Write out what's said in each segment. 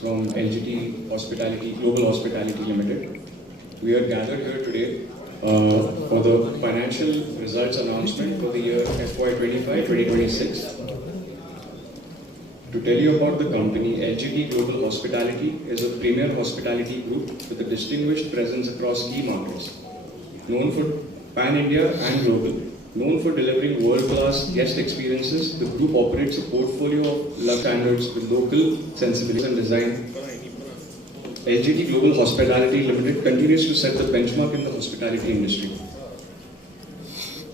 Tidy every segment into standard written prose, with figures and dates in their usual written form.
from LGT Hospitality, Global Hospitality Limited. We are gathered here today for the financial results announcement for the year FY25-2026. To tell you about the company, LGT Global Hospitality is a premier hospitality group with a distinguished presence across key markets. Known for pan-India and global, known for delivering world-class guest experiences, the group operates a portfolio of love standards with local sensibilities and design. LGT Global Hospitality Limited continues to set the benchmark in the hospitality industry.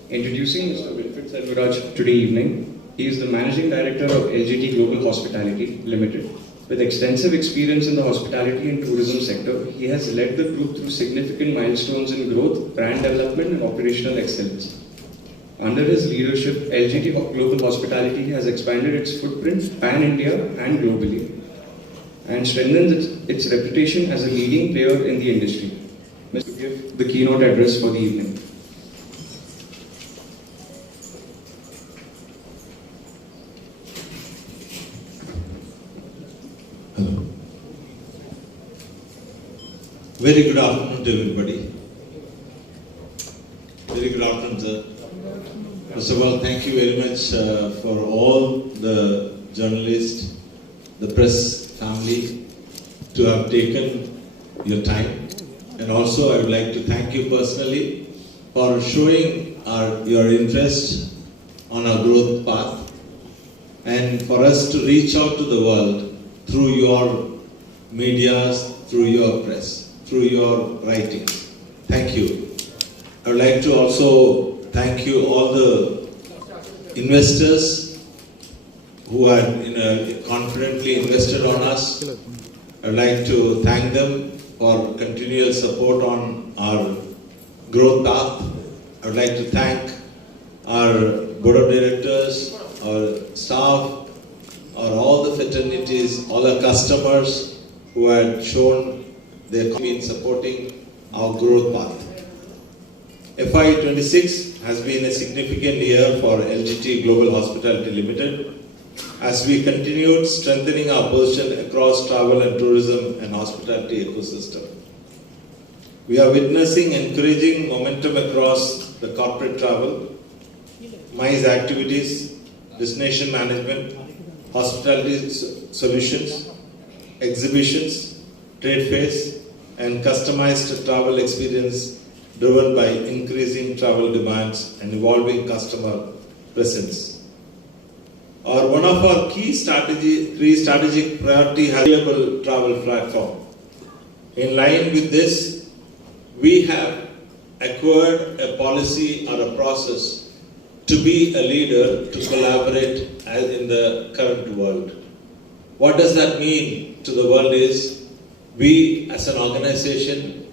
Introducing Mr. Wilfred Selvaraj today evening. He is the Managing Director of LGT Global Hospitality Limited. With extensive experience in the hospitality and tourism sector, he has led the group through significant milestones in growth, brand development and operational excellence. Under his leadership, LGT Global Hospitality has expanded its footprint pan-India and globally and strengthened its reputation as a leading player in the industry. Mr. give the keynote address for the evening. Hello. Very good afternoon to everybody. Very good afternoon, sir. First of all, thank you very much for all the journalists, the press family to have taken your time. And also I would like to thank you personally for showing your interest on our growth path and for us to reach out to the world through your medias, through your press, through your writings. Thank you. I would like to also thank you all the investors who are confidently invested on us. I would like to thank them for continual support on our growth path. I would like to thank our board of directors, our staff, all the fraternities, all our customers who had shown their commitment in supporting our growth path. FY26 has been a significant year for LGT Global Hospitality Limited as we continued strengthening our position across travel and tourism and hospitality ecosystem. We are witnessing encouraging momentum across the corporate travel, MICE activities, destination management, hospitality solutions, exhibitions, trade fairs, and customized travel experience driven by increasing travel demands and evolving customer presence. One of our three strategic priority has available travel platform. In line with this, we have acquired a policy or a process to be a leader, to collaborate as in the current world. What does that mean to the world is, we as an organization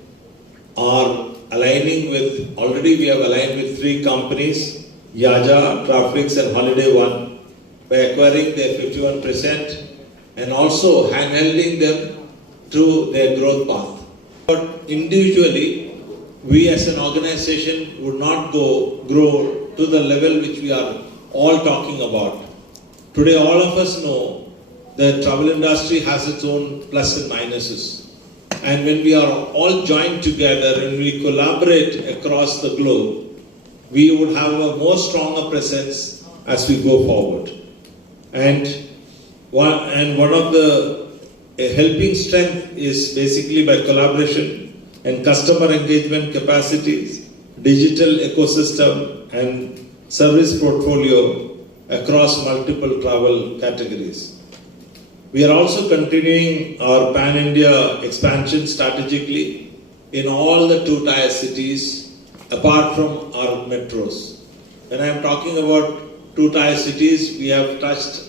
are aligning with, already we have aligned with 3 companies, Yaja, Trafix and Holiday One, by acquiring their 51% and also handholding them through their growth path. But individually, we as an organization would not grow to the level which we are all talking about. Today all of us know the travel industry has its own plus and minuses. And when we are all joined together and we collaborate across the globe, we would have a more stronger presence as we go forward. And one of the helping strength is basically by collaboration and customer engagement capacities, digital ecosystem and service portfolio across multiple travel categories. We are also continuing our pan-India expansion strategically in all the 2-tier cities apart from our metros. When I am talking about 2-tier cities, we have touched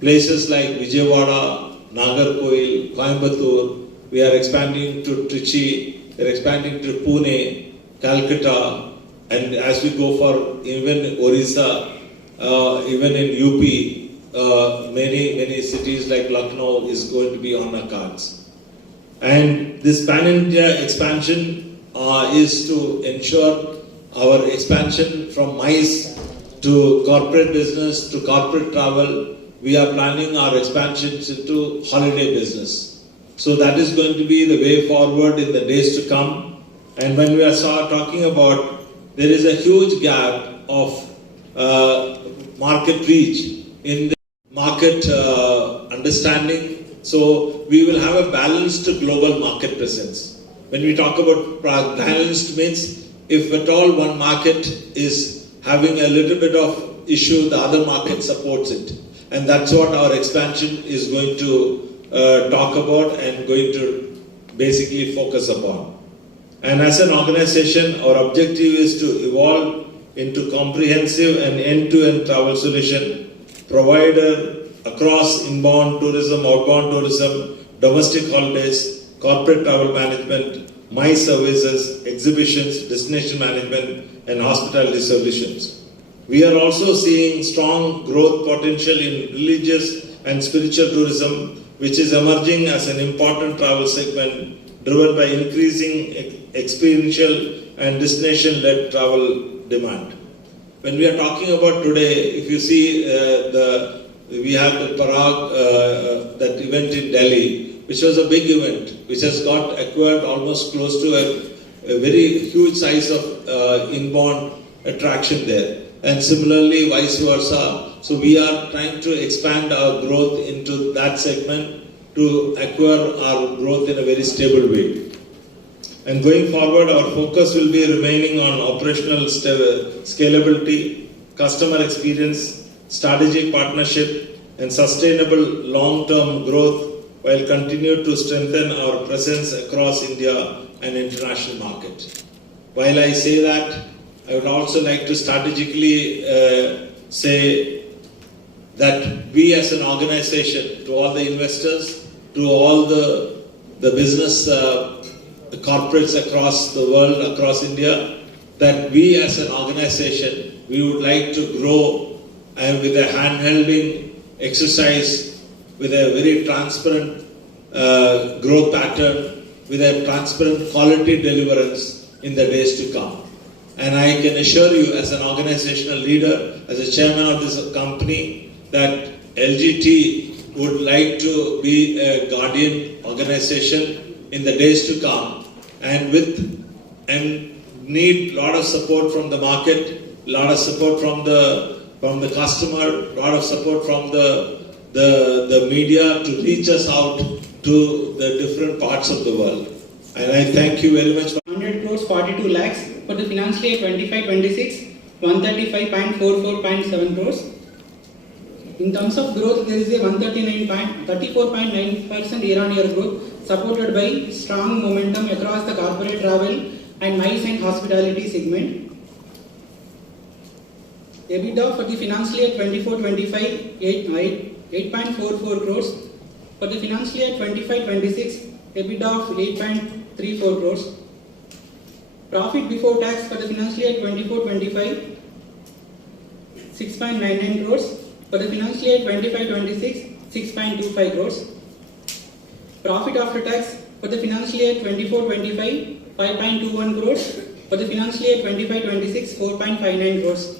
places like Vijayawada, Nagarkoil, Coimbatore. We are expanding to Trichy, we are expanding to Pune, Calcutta, and as we go for even Orissa, even in UP, many cities like Lucknow is going to be on our cards. And this pan-India expansion is to ensure our expansion from MICE to corporate business to corporate travel. We are planning our expansions into holiday business. So that is going to be the way forward in the days to come. And when we are talking about, there is a huge gap of market reach in the market understanding. So we will have a balanced global market presence. When we talk about balanced means, if at all one market is having a little bit of issue, the other market supports it. And that's what our expansion is going to talk about and going to basically focus upon. And as an organization, our objective is to evolve into comprehensive and end-to-end travel solution provider across inbound tourism, outbound tourism, domestic holidays, corporate travel management, My Services, exhibitions, destination management, and hospitality solutions. We are also seeing strong growth potential in religious and spiritual tourism, which is emerging as an important travel segment driven by increasing experiential and destination-led travel demand. When we are talking about today, if you see we have the Parag, that event in Delhi, which was a big event, which has got acquired almost close to a very huge size of inbound attraction there. And similarly, vice versa. So we are trying to expand our growth into that segment to acquire our growth in a very stable way. And going forward, our focus will be remaining on operational scalability, customer experience, strategic partnership, and sustainable long-term growth, while continue to strengthen our presence across India and international market. While I say that, I would also like to strategically say that we as an organization, to all the investors, to all the business corporates across the world, across India, that we as an organization, we would like to grow and with a hand-holding exercise, with a very transparent growth pattern, with a transparent quality deliverance in the days to come. And I can assure you as an organizational leader, as a chairman of this company, that LGT would like to be a guardian organization in the days to come, and need a lot of support from the market, a lot of support from the customer, a lot of support from the media to reach us out to the different parts of the world. And I thank you very much. 100 crores 42 lakhs for the financial year 25-26, 135.44.7 crores. In terms of growth, there is a 34.9% year-on-year growth, supported by strong momentum across the corporate travel and MICE and hospitality segment. EBITDA for the financial year 24-25, 8.44 crores. For the financial year 25-26, EBITDA of 8.34 crores. Profit before tax for the financial year 24-25, 6.99 crores. For the financial year 25-26, 6.25 crores. Profit after tax for the financial year 24-25, 5.21 crores. For the financial year 25-26, 4.59 crores.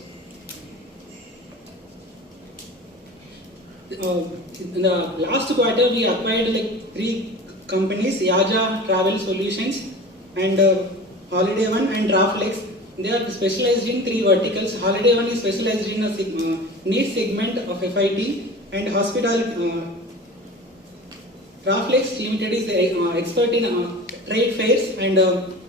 In the last quarter, we acquired like 3 companies: Yaja Travel Solutions and Holiday One and Draflex. They are specialized in 3 verticals. Holiday One is specialized in a niche segment of FIT, and Draflex Limited is expert in trade fairs and